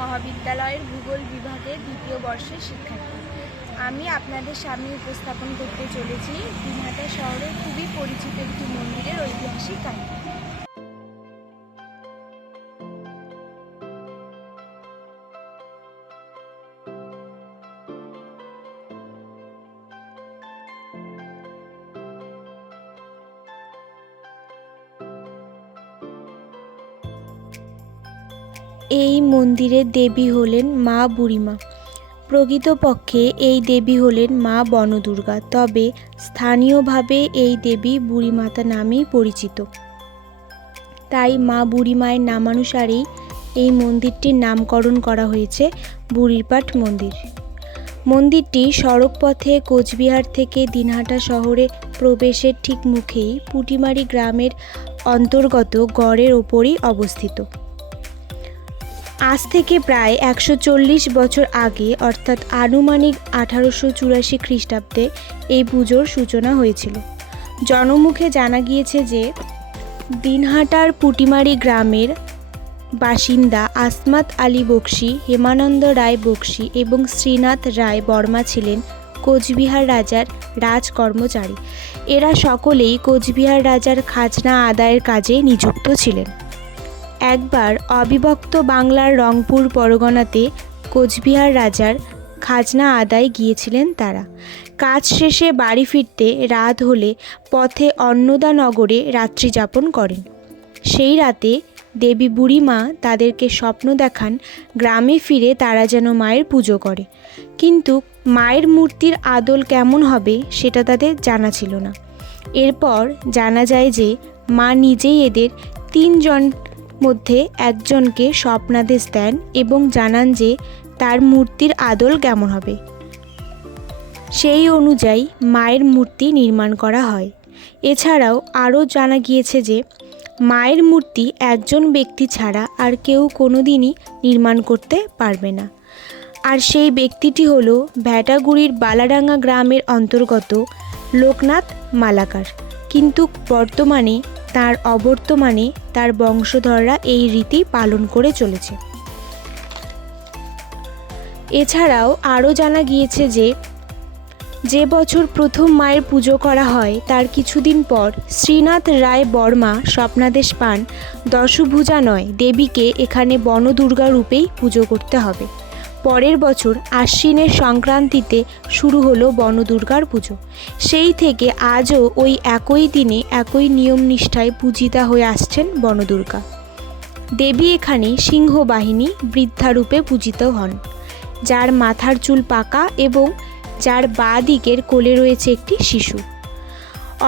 মহাবিদ্যালয়ের ভূগোল বিভাগের দ্বিতীয় বর্ষের শিক্ষার্থী। আমি আপনাদের সামনে উপস্থাপন করতে চলেছি। দিনহাটা শহরের খুবই পরিচিত একটি মন্দিরের ঐতিহাসিক কাহিনী। এই মন্দিরের দেবী হলেন মা বুড়িমা। প্রকৃতপক্ষে এই দেবী হলেন মা বনদুর্গা, তবে স্থানীয়ভাবে এই দেবী বুড়িমাতা নামেই পরিচিত। তাই মা বুড়িমায়ের নামানুসারেই এই মন্দিরটির নামকরণ করা হয়েছে বুড়িরপাট মন্দির। মন্দিরটি সড়ক পথে কোচবিহার থেকে দিনহাটা শহরে প্রবেশের ঠিক মুখেই পুটিমারি গ্রামের অন্তর্গত গড়ের ওপরই অবস্থিত। আজ থেকে প্রায় একশো চল্লিশ বছর আগে, অর্থাৎ আনুমানিক আঠারোশো চুরাশি খ্রিস্টাব্দে, এই পুজোর সূচনা হয়েছিল। জনমুখে জানা গিয়েছে যে, দিনহাটার পুটিমারি গ্রামের বাসিন্দা আসমাত আলী বক্সি, হেমানন্দ রায় বক্সি এবং শ্রীনাথ রায় বর্মা ছিলেন কোচবিহার রাজার রাজ কর্মচারী। এরা সকলেই কোচবিহার রাজার খাজনা আদায়ের কাজে নিযুক্ত ছিলেন। একবার অবিভক্ত বাংলার রংপুর পরগনাতে কোচবিহার রাজার খাজনা আদায় গিয়েছিলেন তারা। কাজ শেষে বাড়ি ফিরতে রাত হলে পথে অন্নদানগরে রাত্রি যাপন করেন। সেই রাতে দেবী বুড়িমা তাদেরকে স্বপ্ন দেখান গ্রামে ফিরে তারা যেন মায়ের পুজো করে। কিন্তু মায়ের মূর্তির আদল কেমন হবে সেটা তাদের জানা ছিল না। এরপর জানা যায় যে মা নিজেই এদের তিনজন মধ্যে একজনকে স্বপ্নাদেশ দেন এবং জানান যে তার মূর্তির আদল কেমন হবে। সেই অনুযায়ী মায়ের মূর্তি নির্মাণ করা হয়। এছাড়াও আরও জানা গিয়েছে যে মায়ের মূর্তি একজন ব্যক্তি ছাড়া আর কেউ কোনো দিনই নির্মাণ করতে পারবে না। আর সেই ব্যক্তিটি হলো ভ্যাটাগুড়ির বালাডাঙ্গা গ্রামের অন্তর্গত লোকনাথ মালাকার। কিন্তু বর্তমানে তার অবর্তমানে তার বংশধররা এই রীতি পালন করে চলেছে। এছাড়াও আরও জানা গিয়েছে যে যে বছর প্রথম মায়ের পুজো করা হয়, তার কিছুদিন পর শ্রীনাথ রায় বর্মা স্বপ্নাদেশ পান, দশভুজা নয়, দেবীকে এখানে বনদুর্গা রূপেই পুজো করতে হবে। পরের বছর আশ্বিনের সংক্রান্তিতে শুরু হলো বনদুর্গার পুজো। সেই থেকে আজও ওই একই দিনে একই নিয়ম নিষ্ঠায় পূজিতা হয়ে আসছেন বনদুর্গা। দেবী এখানে সিংহবাহিনী বৃদ্ধারূপে পূজিত হন। যার মাথার চুল পাকা এবং যার বাঁ দিকের কোলে রয়েছে একটি শিশু।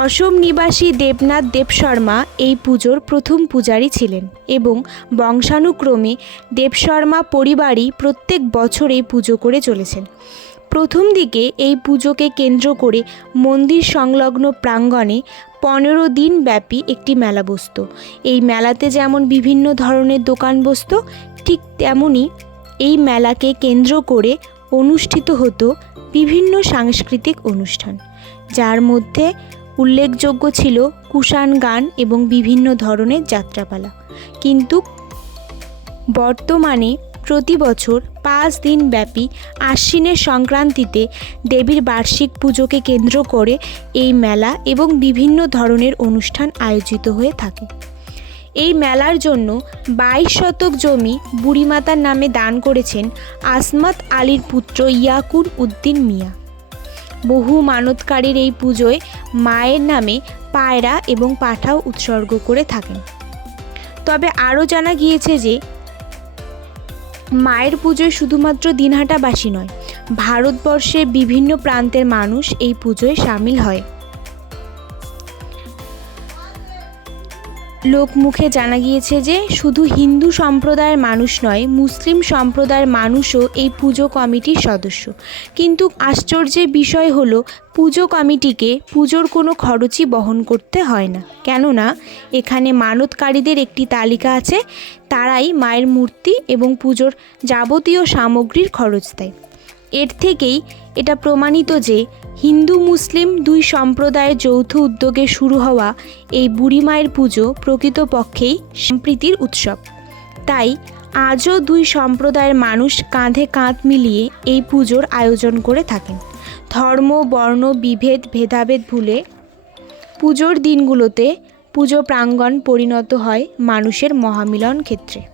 অসম নিবাসী দেবনাথ দেবশর্মা এই পুজোর প্রথম পূজারী ছিলেন এবং বংশানুক্রমে দেবশর্মা পরিবারই প্রত্যেক বছর এই পুজো করে চলেছেন। প্রথম দিকে এই পুজোকে কেন্দ্র করে মন্দির সংলগ্ন প্রাঙ্গণে পনেরো দিন ব্যাপী একটি মেলা বসত। এই মেলাতে যেমন বিভিন্ন ধরনের দোকান বসত, ঠিক তেমনই এই মেলাকে কেন্দ্র করে অনুষ্ঠিত হতো বিভিন্ন সাংস্কৃতিক অনুষ্ঠান। যার মধ্যে উল্লেখযোগ্য ছিল কুষাণ গান এবং বিভিন্ন ধরনের যাত্রাপালা। কিন্তু বর্তমানে প্রতি বছর পাঁচ দিন ব্যাপী আশ্বিনের সংক্রান্তিতে দেবীর বার্ষিক পুজোকে কেন্দ্র করে এই মেলা এবং বিভিন্ন ধরনের অনুষ্ঠান আয়োজিত হয়ে থাকে। এই মেলার জন্য বাইশ শতক জমি বুড়িমাতার নামে দান করেছেন আসমাত আলীর পুত্র ইয়াকুর উদ্দিন মিয়া। বহু মানতকারীর এই পুজোয় মায়ের নামে পায়রা এবং পাঠাও উৎসর্গ করে থাকেন। তবে আরও জানা গিয়েছে যে, মায়ের পুজোয় শুধুমাত্র দিনহাটাবাসী নয়, ভারতবর্ষের বিভিন্ন প্রান্তের মানুষ এই পুজোয় সামিল হয়। লোকমুখে জানা গিয়েছে যে, শুধু হিন্দু সম্প্রদায়ের মানুষ নয়, মুসলিম সম্প্রদায়ের মানুষও এই পুজো কমিটির সদস্য। কিন্তু আশ্চর্যের বিষয় হলো, পুজো কমিটিকে পুজোর কোনো খরচই বহন করতে হয় না। কেননা, এখানে মানতকারীদের একটি তালিকা আছে, তারাই মায়ের মূর্তি এবং পুজোর যাবতীয় সামগ্রীর খরচ দেয়। এর থেকেই এটা প্রমাণিত যে হিন্দু মুসলিম দুই সম্প্রদায়ের যৌথ উদ্যোগে শুরু হওয়া এই বুড়ি মায়ের পুজো প্রকৃতপক্ষেই সম্প্রীতির উৎসব। তাই আজও দুই সম্প্রদায়ের মানুষ কাঁধে কাঁধ মিলিয়ে এই পুজোর আয়োজন করে থাকেন। ধর্ম, বর্ণ, বিভেদ, ভেদাভেদ ভুলে পুজোর দিনগুলোতে পুজো প্রাঙ্গণ পরিণত হয় মানুষের মহামিলন ক্ষেত্রে।